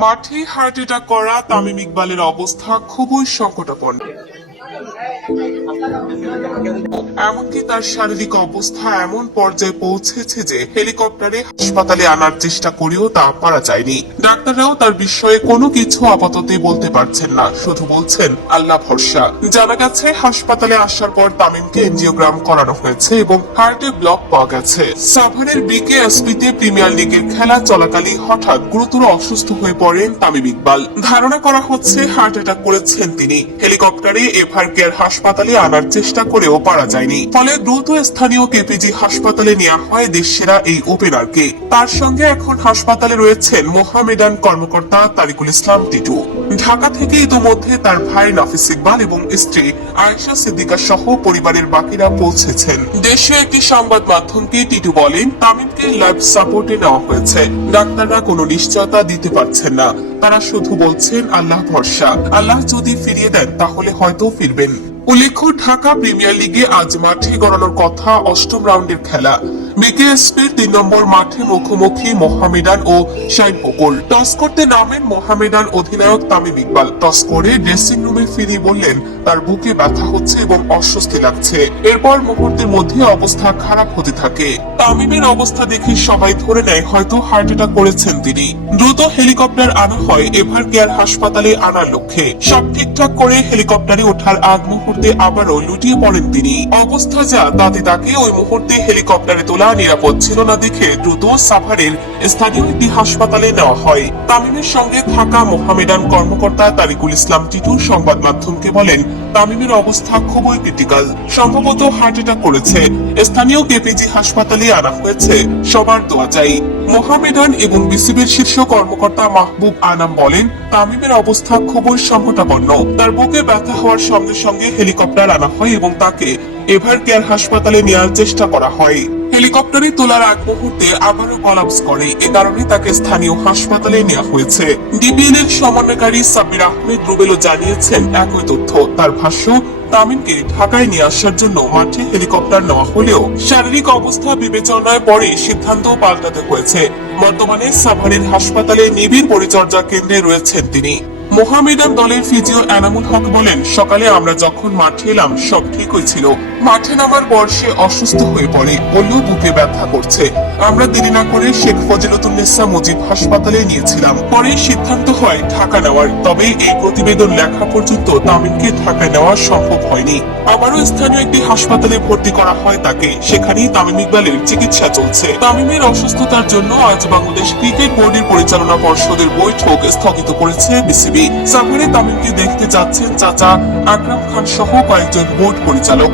মাঠে heart attack করা তামিম ইকবালের অবস্থা খুবই সংকটাপন্ন এমনকি তার শারীরিক অবস্থা এমন পর্যায়ে পৌঁছেছে যে হেলিকপ্টারে হাসপাতালে আনার চেষ্টা করেও তা পারা যায়নি। ডাক্তাররাও তার বিষয়ে কোনো কিছু আপাততে বলতে পারছেন না। শুধু বলছেন, আল্লাহ ভরসা। জানা গেছে, হাসপাতালে আসার পর তামিমকে এনজিওগ্রাম করানো হয়েছে এবং হার্টে ব্লক পাওয়া গেছে। সাভারের বিকে এসপিতে প্রিমিয়ার লিগের খেলা চলাকালীন হঠাৎ গুরুতর অসুস্থ হয়ে পড়েন তামিম ইকবাল। ধারণা করা হচ্ছে, হার্ট অ্যাটাক করেছেন তিনি। হেলিকপ্টারে এভার কেয়ার হাসপাতালে আনার চেষ্টা করেও পারা যায়নি। ফলে দ্রুত স্থানীয় কেপিজি হাসপাতালে নেওয়া হয় দেশসেরা এই ওপেনারকে। তার সঙ্গে এখন হাসপাতালে রয়েছেন মোহামেডান কর্মকর্তা তারিকুল ইসলাম টিটু। ঢাকা থেকে ইতোমধ্যে তার ভাই নাফিস ইকবাল এবং স্ত্রী আয়েশা সিদ্দিকা সহ পরিবারের বাকিরা পৌঁছেছেন। দেশে একটি সংবাদ মাধ্যমকে টিটু বলেন, তামিমকে লাইফ সাপোর্টে নেওয়া হয়েছে। ডাক্তাররা কোনো নিশ্চয়তা দিতে পারছেন না। তারা শুধু বলছেন, আল্লাহ ভরসা। আল্লাহ যদি ফিরিয়ে দেন, তাহলে হয়তো ফিরবেন। উল্লেখ্য ঢাকা প্রিমিয়ার লিগে আজ মাঠে গড়ানোর কথা অষ্টম রাউন্ডের খেলা। বিকেএসপির তিন নম্বর মাঠে মুখোমুখি মোহামেডান ও শাইন পুকুর টস করতে নামেন মোহামেডান অধিনায়ক তামিম ইকবাল। টস করে ড্রেসিং রুমে ফিরে বললেন, তার বুকে ব্যথা হচ্ছে এবং অস্বস্তি লাগছে। এরপর মুহূর্তের মধ্যে অবস্থা খারাপ হতে থাকে। তামিমের অবস্থা দেখে সবাই ধরে নেয়, হয়তো হার্ট অ্যাটাক করেছেন তিনি। দ্রুত হেলিকপ্টার আনা হয়, এভার কেয়ার হাসপাতালে আনার লক্ষ্যে। সব ঠিকঠাক করে হেলিকপ্টারে ওঠার আগ মুহূর্তে আবারও লুটিয়ে পড়েন তিনি। অবস্থা যা, তাতে তাকে ওই মুহূর্তে হেলিকপ্টারে তোলা নিরাপদ ছিল না দেখে দ্রুত সাভারের স্থানীয় একটি হাসপাতালে নেওয়া হয়। তামিমের সঙ্গে থাকা মোহামেডান কর্মকর্তা তারিকুল ইসলাম টিটু সংবাদ মাধ্যমকে বলেন, তামিমের অবস্থা খুবই ক্রিটিক্যাল। সম্ভবত হার্ট অ্যাটাক করেছে। স্থানীয় কেপিজি হাসপাতালে আনা হয়েছে। সবার দোয়া চাই। মোহামেডান এবং বিসিবির শীর্ষ কর্মকর্তা মাহবুব আনাম বলেন, তামিমের অবস্থা খুবই সংকটাপন্ন। তার বুকে ব্যথা হওয়ার সঙ্গে সঙ্গে হেলিকপ্টার আনা হয় এবং তাকে এভার কেয়ার হাসপাতালে নেওয়ার চেষ্টা করা হয়। হেলিকপ্টারে তোলার আগ মুহূর্তে আবারও কলাপস করে। এ কারণে তাকে স্থানীয় হাসপাতালে নেওয়া হয়েছে। ডিবিএল এর সমন্বয়কারী সাবির আহমেদ রুবেলও জানিয়েছেন, একই তথ্য। তার ভাষ্য, তামিমকে ঢাকায় নিয়ে আসার জন্য মাঠে হেলিকপ্টার নেওয়া হলেও শারীরিক অবস্থা বিবেচনায় পরে সিদ্ধান্ত পাল্টাতে হয়েছে। বর্তমানে সাভারের হাসপাতালে নিবিড় পরিচর্যা কেন্দ্রে রয়েছেন তিনি। মোহামেডান দলের ফিজিও এনামুল হক বলেন, সকালে আমরা যখন মাঠে এলাম, সব ঠিকই ছিল। মাঠে নামার পর সে অসুস্থ হয়ে পড়ে বললেও বুকে ব্যথা করছে। আমরা দেরি না করে শেখ ফজিলতুন্নেসা মুজিব হাসপাতালে নিয়েছিলাম। পরে সিদ্ধান্ত হয় ঢাকা নেওয়ার। তবে এই প্রতিবেদন লেখা পর্যন্ত তামিমকে ঢাকায় নেওয়া সম্ভব হয়নি। আবারও স্থানীয় একটি হাসপাতালে ভর্তি করা হয় তাকে। সেখানেই তামিম ইকবালের চিকিৎসা চলছে। তামিমের অসুস্থতার জন্য আজ বাংলাদেশ ক্রিকেট বোর্ডের পরিচালনা পর্ষদের বৈঠক স্থগিত করেছে বিসিবি। সাভারে তামিমকে দেখতে যাচ্ছেন চাচা আকরাম খান সহ কয়েকজন বোর্ড পরিচালক।